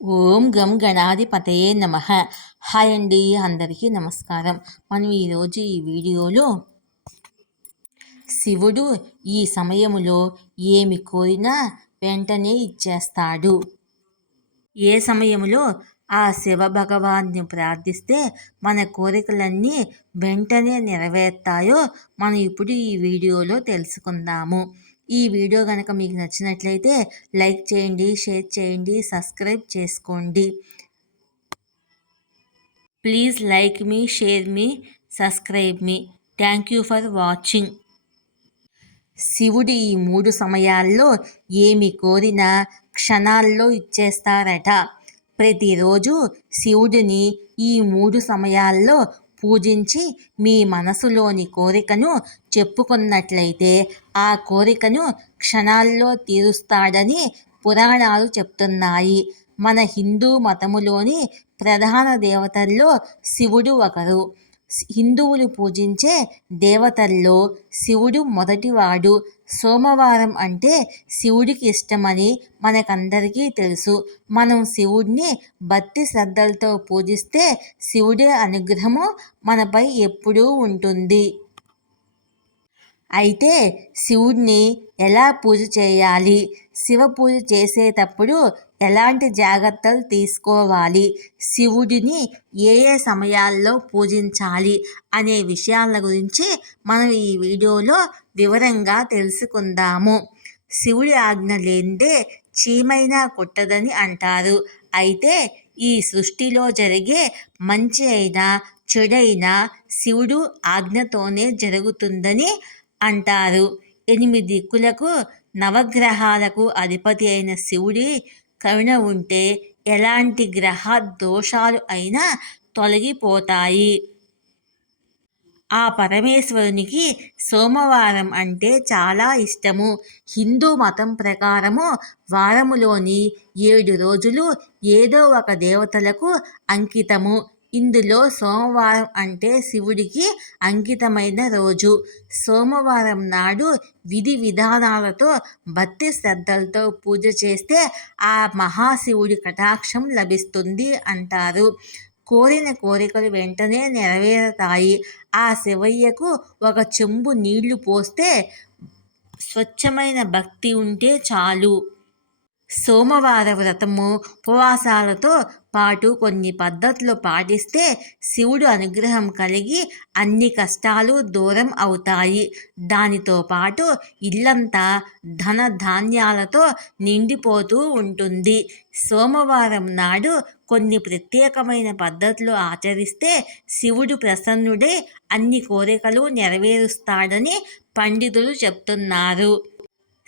ఓం గం గణాధిపతయే నమ. హాయ్ అండి అందరికీ నమస్కారం. మనం ఈరోజు ఈ వీడియోలో శివుడు ఈ సమయములో ఏమి కోరినా వెంటనే ఇచ్చేస్తాడు. ఏ సమయంలో ఆ శివ భగవాన్ని ప్రార్థిస్తే మన కోరికలన్నీ వెంటనే నెరవేర్తాయో మనం ఇప్పుడు ఈ వీడియోలో తెలుసుకుందాము. ఈ వీడియో కనుక మీకు నచ్చినట్లయితే లైక్ చేయండి షేర్ చేయండి సబ్స్క్రైబ్ చేసుకోండి. ప్లీజ్ లైక్ మీ షేర్ మీ subscribe me. Thank you for watching. శివుడు ఈ మూడు సమయాల్లో ఏమి కోరినా క్షణాల్లో ఇచ్చేస్తారట. ప్రతిరోజు శివుడిని ఈ మూడు సమయాల్లో పూజించి మీ మనసులోని కోరికను చెప్పుకున్నట్లయితే ఆ కోరికను క్షణాల్లో తీరుస్తాడని పురాణాలు చెప్తున్నాయి. మన హిందూ మతములోని ప్రధాన దేవతల్లో శివుడు ఒకరు. హిందువులు పూజించే దేవతల్లో శివుడు మొదటివాడు. సోమవారం అంటే శివుడికి ఇష్టమని మనకందరికీ తెలుసు. మనం శివుడిని భక్తి శ్రద్ధలతో పూజిస్తే శివుడి అనుగ్రహము మనపై ఎప్పుడూ ఉంటుంది. అయితే శివుడిని ఎలా పూజ చేయాలి? శివ పూజ చేసేటప్పుడు ఎలాంటి జాగ్రత్తలు తీసుకోవాలి? శివుడిని ఏ ఏ సమయాల్లో పూజించాలి? అనే విషయాల గురించి మనం ఈ వీడియోలో వివరంగా తెలుసుకుందాము. శివుడి ఆజ్ఞ లేందే చీమైనా కుట్టదని అంటారు. అయితే ఈ సృష్టిలో జరిగే మంచి అయినా చెడైనా శివుడు ఆజ్ఞతోనే జరుగుతుందని అంటారు. ఎనిమిది దిక్కులకు నవగ్రహాలకు అధిపతి అయిన శివుడి కరుణ ఉంటే ఎలాంటి గ్రహ దోషాలు అయినా తొలగిపోతాయి. ఆ పరమేశ్వరునికి సోమవారం అంటే చాలా ఇష్టము. హిందూ మతం ప్రకారము వారములోని ఏడు రోజులు ఏదో ఒక దేవతలకు అంకితము. ఇందులో సోమవారం అంటే శివుడికి అంకితమైన రోజు. సోమవారం నాడు విధి విధానాలతో భక్తి శ్రద్ధలతో పూజ చేస్తే ఆ మహాశివుడి కటాక్షం లభిస్తుంది అంటారు. కోరిన కోరికలు వెంటనే నెరవేరతాయి. ఆ శివయ్యకు ఒక చెంబు నీళ్ళు పోస్తే స్వచ్ఛమైన భక్తి ఉంటే చాలు. సోమవార వ్రతము ఉపవాసాలతో పాటు కొన్ని పద్ధతులు పాటిస్తే శివుడు అనుగ్రహం కలిగి అన్ని కష్టాలు దూరం అవుతాయి. దానితో పాటు ఇల్లంతా ధన ధాన్యాలతో నిండిపోతూ ఉంటుంది. సోమవారం నాడు కొన్ని ప్రత్యేకమైన పద్ధతులు ఆచరిస్తే శివుడు ప్రసన్నుడే అన్ని కోరికలు నెరవేరుస్తాడని పండితులు చెప్తున్నారు.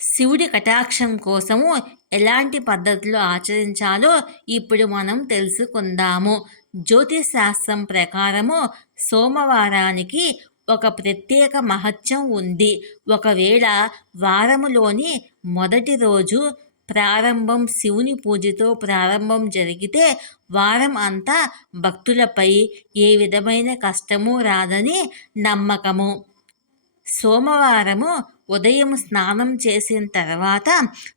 శివుడి కటాక్షం కోసము ఎలాంటి పద్ధతులు ఆచరించాలో ఇప్పుడు మనం తెలుసుకుందాము. జ్యోతిష్ శాస్త్రం ప్రకారము సోమవారానికి ఒక ప్రత్యేక మహత్యం ఉంది. ఒకవేళ వారములోని మొదటి రోజు ప్రారంభం శివుని పూజతో ప్రారంభం జరిగితే వారం అంతా భక్తులపై ఏ విధమైన కష్టము రాదని నమ్మకము. సోమవారము ఉదయం స్నానం చేసిన తర్వాత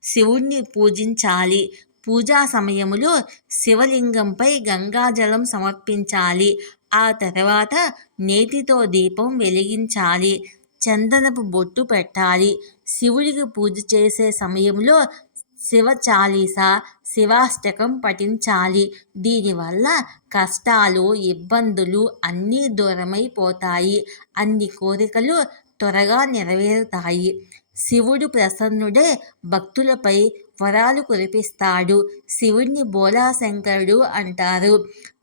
శివుణ్ణి పూజించాలి. పూజా సమయములో శివలింగంపై గంగాజలం సమర్పించాలి. ఆ తర్వాత నేతితో దీపం వెలిగించాలి. చందనపు బొట్టు పెట్టాలి. శివుడికి పూజ చేసే సమయంలో శివ చాలీస శివాష్టకం పఠించాలి. దీనివల్ల కష్టాలు ఇబ్బందులు అన్నీ దూరమైపోతాయి. అన్ని కోరికలు త్వరగా నెరవేరుతాయి. శివుడు ప్రసన్నుడే భక్తులపై వరాలు కురిపిస్తాడు. శివుడిని బోలాశంకరుడు అంటారు.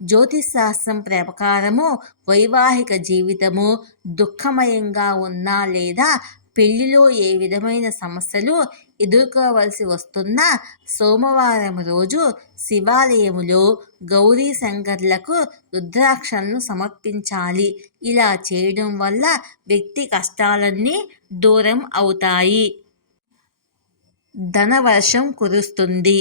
జ్యోతిశాస్త్రం ప్రకారము వైవాహిక జీవితము దుఃఖమయంగా ఉన్నా లేదా పెళ్ళిలో ఏ విధమైన సమస్యలు ఎదుర్కోవలసి వస్తున్న సోమవారం రోజు శివాలయములో గౌరీ శంకర్లకు రుద్రాక్షలను సమర్పించాలి. ఇలా చేయడం వల్ల వ్యక్తి కష్టాలన్నీ దూరం అవుతాయి. ధనవర్షం కురుస్తుంది.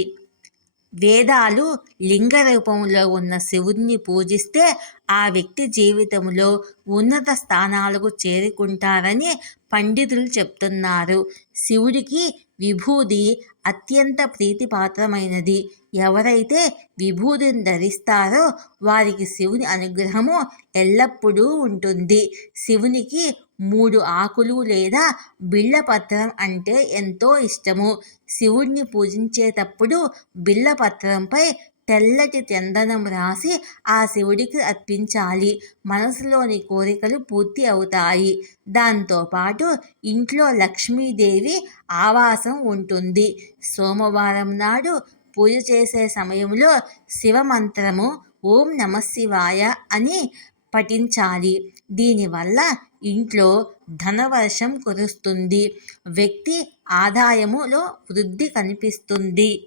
వేదాలు లింగ రూపంలో ఉన్న శివుడిని పూజిస్తే ఆ వ్యక్తి జీవితంలో ఉన్నత స్థానాలకు చేరుకుంటారని పండితులు చెప్తున్నారు. శివుడికి విభూది అత్యంత ప్రీతిపాత్రమైనది. ఎవరైతే విభూతిని ధరిస్తారో వారికి శివుని అనుగ్రహము ఎల్లప్పుడూ ఉంటుంది. శివునికి మూడు ఆకులు లేదా బిళ్ళపత్రం అంటే ఎంతో ఇష్టము. శివుడిని పూజించేటప్పుడు బిళ్ళపత్రంపై తెల్లటి చందనం రాసి ఆ శివుడికి అర్పించాలి. మనసులోని కోరికలు పూర్తి అవుతాయి. దాంతోపాటు ఇంట్లో లక్ష్మీదేవి ఆవాసం ఉంటుంది. సోమవారం నాడు పూజ చేసే సమయంలో శివమంత్రము ఓం నమ శివాయ అని పఠించాలి. దీనివల్ల ఇంట్లో ధనవర్షం కురుస్తుంది. వ్యక్తి ఆదాయములో వృద్ధి కనిపిస్తుంది.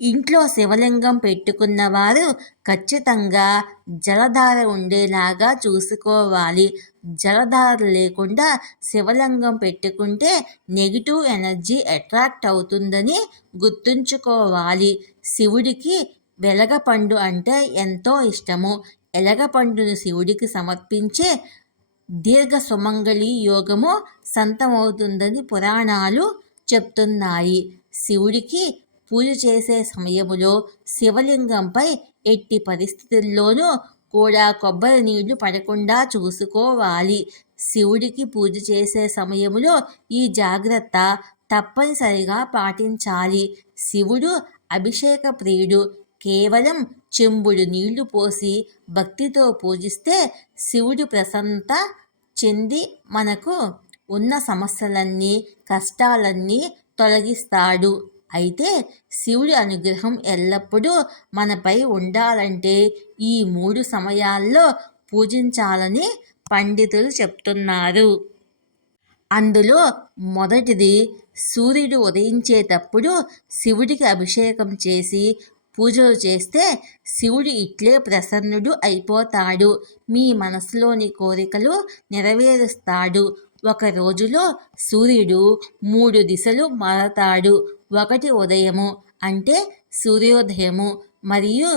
ఇంట్లో శివలింగం పెట్టుకున్న వారు ఖచ్చితంగా జలధార ఉండేలాగా చూసుకోవాలి. జలధార లేకుండా శివలింగం పెట్టుకుంటే నెగిటివ్ ఎనర్జీ అట్రాక్ట్ అవుతుందని గుర్తుంచుకోవాలి. శివుడికి వెలగపండు అంటే ఎంతో ఇష్టము. ఎలగపండును శివుడికి సమర్పించే దీర్ఘ సుమంగళి యోగము సంతమవుతుందని పురాణాలు చెప్తున్నాయి. శివుడికి పూజ చేసే సమయములో శివలింగంపై ఎట్టి పరిస్థితుల్లోనూ కూడా కొబ్బరి నీళ్ళు పడకుండా చూసుకోవాలి. శివుడికి పూజ చేసే సమయములో ఈ జాగ్రత్త తప్పనిసరిగా పాటించాలి. శివుడు అభిషేక ప్రియుడు. కేవలం చెంబుడు నీళ్ళు పోసి భక్తితో పూజిస్తే శివుడు ప్రసంత చెంది మనకు ఉన్న సమస్యలన్నీ కష్టాలన్నీ తొలగిస్తాడు. అయితే శివుడి అనుగ్రహం ఎల్లప్పుడూ మనపై ఉండాలంటే ఈ మూడు సమయాల్లో పూజించాలని పండితులు చెప్తున్నారు. అందులో మొదటిది సూర్యుడు ఉదయించేటప్పుడు శివుడికి అభిషేకం చేసి పూజలు చేస్తే శివుడు ఇట్లే ప్రసన్నుడు అయిపోతాడు. మీ మనసులోని కోరికలు నెరవేరుస్తాడు. ఒక రోజులో సూర్యుడు మూడు దిశలు మారతాడు. ఒకటి ఉదయము అంటే సూర్యోదయము మరియు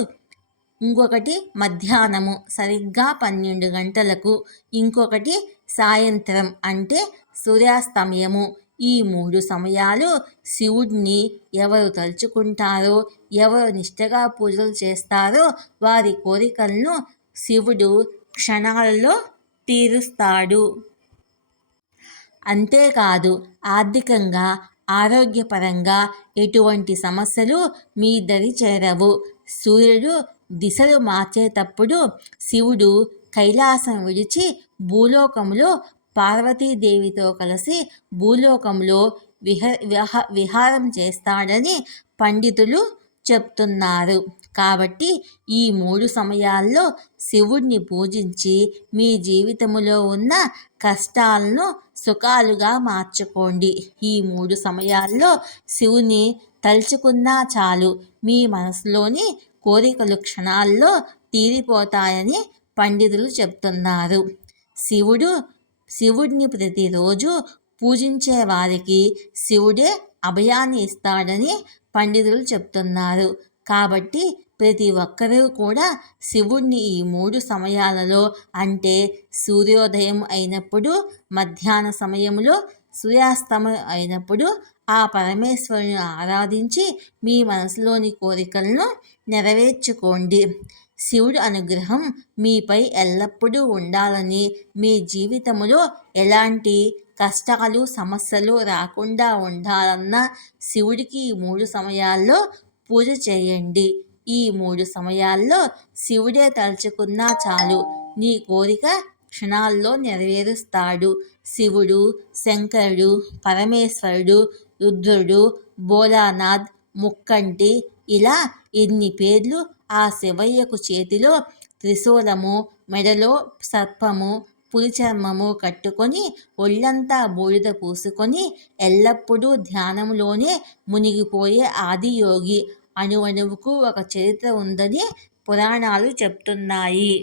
ఇంకొకటి మధ్యాహ్నము సరిగ్గా పన్నెండు గంటలకు. ఇంకొకటి సాయంత్రం అంటే సూర్యాస్తమయము. ఈ మూడు సమయాలు శివుడిని ఎవరు తలుచుకుంటారో ఎవరు నిష్టగా పూజలు చేస్తారో వారి కోరికలను శివుడు క్షణాలలో తీరుస్తాడు. అంతేకాదు ఆర్థికంగా ఆరోగ్యపరంగా ఎటువంటి సమస్యలు మీ దరి చేరవు. సూర్యుడు దిశలు మార్చేటప్పుడు శివుడు కైలాసం విడిచి భూలోకంలో పార్వతీదేవితో కలిసి భూలోకంలో విహ విహ విహారం చేస్తాడని పండితులు చెప్తున్నారు. కాబట్టి ఈ మూడు సమయాల్లో శివుడిని పూజించి మీ జీవితంలో ఉన్న కష్టాలను సుఖాలుగా మార్చుకోండి. ఈ మూడు సమయాల్లో శివుని తలుచుకున్నా చాలు. మీ మనసులోని కోరికలు క్షణాల్లో తీరిపోతాయని పండితులు చెప్తున్నారు. శివుడు శివుడిని ప్రతిరోజు పూజించే వారికి శివుడే అభయాన్ని ఇస్తాడని పండితులు చెప్తున్నారు. కాబట్టి ప్రతి ఒక్కరూ కూడా శివుణ్ణి ఈ మూడు సమయాలలో అంటే సూర్యోదయం అయినప్పుడు మధ్యాహ్న సమయంలో సూర్యాస్తమయం అయినప్పుడు ఆ పరమేశ్వరుని ఆరాధించి మీ మనసులోని కోరికలను నెరవేర్చుకోండి. శివుడి అనుగ్రహం మీపై ఎల్లప్పుడూ ఉండాలని మీ జీవితంలో ఎలాంటి కష్టాలు సమస్యలు రాకుండా ఉండాలన్న శివుడికి ఈ మూడు సమయాల్లో పూజ చేయండి. ఈ మూడు సమయాల్లో శివుడే తలుచుకున్నా చాలు. నీ కోరిక క్షణాల్లో నెరవేరుస్తాడు. శివుడు శంకరుడు పరమేశ్వరుడు రుద్రుడు భోలానాథ్ ముక్కంటి ఇలా ఎన్ని పేర్లు ఆ శివయ్యకు చేతిలో త్రిశూలము మెడలో సర్పము పులిచర్మము కట్టుకొని ఒళ్ళంతా బూడిద పూసుకొని ఎల్లప్పుడూ ధ్యానంలోనే మునిగిపోయే ఆదియోగి. అణువణువుకు ఒక చరిత్ర ఉందని పురాణాలు చెప్తున్నాయి.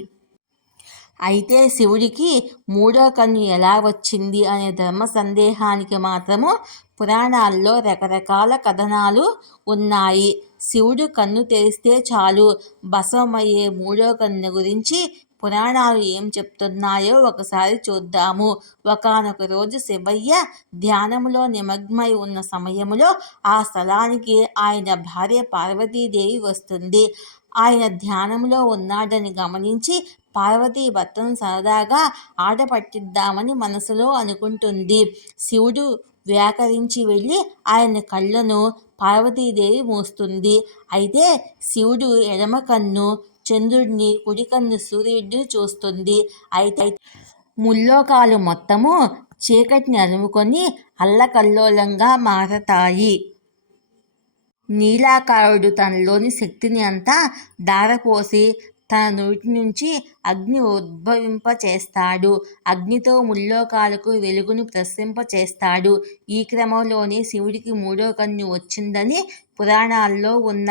అయితే శివుడికి మూడో కన్ను ఎలా వచ్చింది అనే ధర్మ సందేహానికి మాత్రము పురాణాల్లో రకరకాల కథనాలు ఉన్నాయి. శివుడు కన్ను తెరిస్తే చాలు. బసవమయ్యే మూడో కన్ను గురించి పురాణాలు ఏం చెప్తున్నాయో ఒకసారి చూద్దాము. ఒకానొక రోజు శివయ్య ధ్యానంలో నిమగ్నమై ఉన్న సమయంలో ఆ స్థలానికి ఆయన భార్య పార్వతీదేవి వస్తుంది. ఆయన ధ్యానంలో ఉన్నాడని గమనించి పార్వతీ భర్తను సరదాగా ఆట పట్టిద్దామని మనసులో అనుకుంటుంది. శివుడు వ్యాకరించి వెళ్ళి ఆయన కళ్ళను పార్వతీదేవి మూస్తుంది. అయితే శివుడు ఎడమ కన్ను చంద్రుడిని కుడి కన్ను సూర్యుడిని చూస్తుంది. అయితే ముల్లోకాలు మొత్తము చీకటిని అలుముకొని అల్లకల్లోలంగా మారతాయి. నీలాకారుడు తనలోని శక్తిని అంతా దారపోసి తన నోటి నుంచి అగ్ని ఉద్భవింప చేస్తాడు అగ్నితో ముల్లోకాలకు వెలుగును ప్రసరింపచేస్తాడు. ఈ క్రమంలోనే శివుడికి మూడో కన్ను వచ్చిందని పురాణాల్లో ఉన్న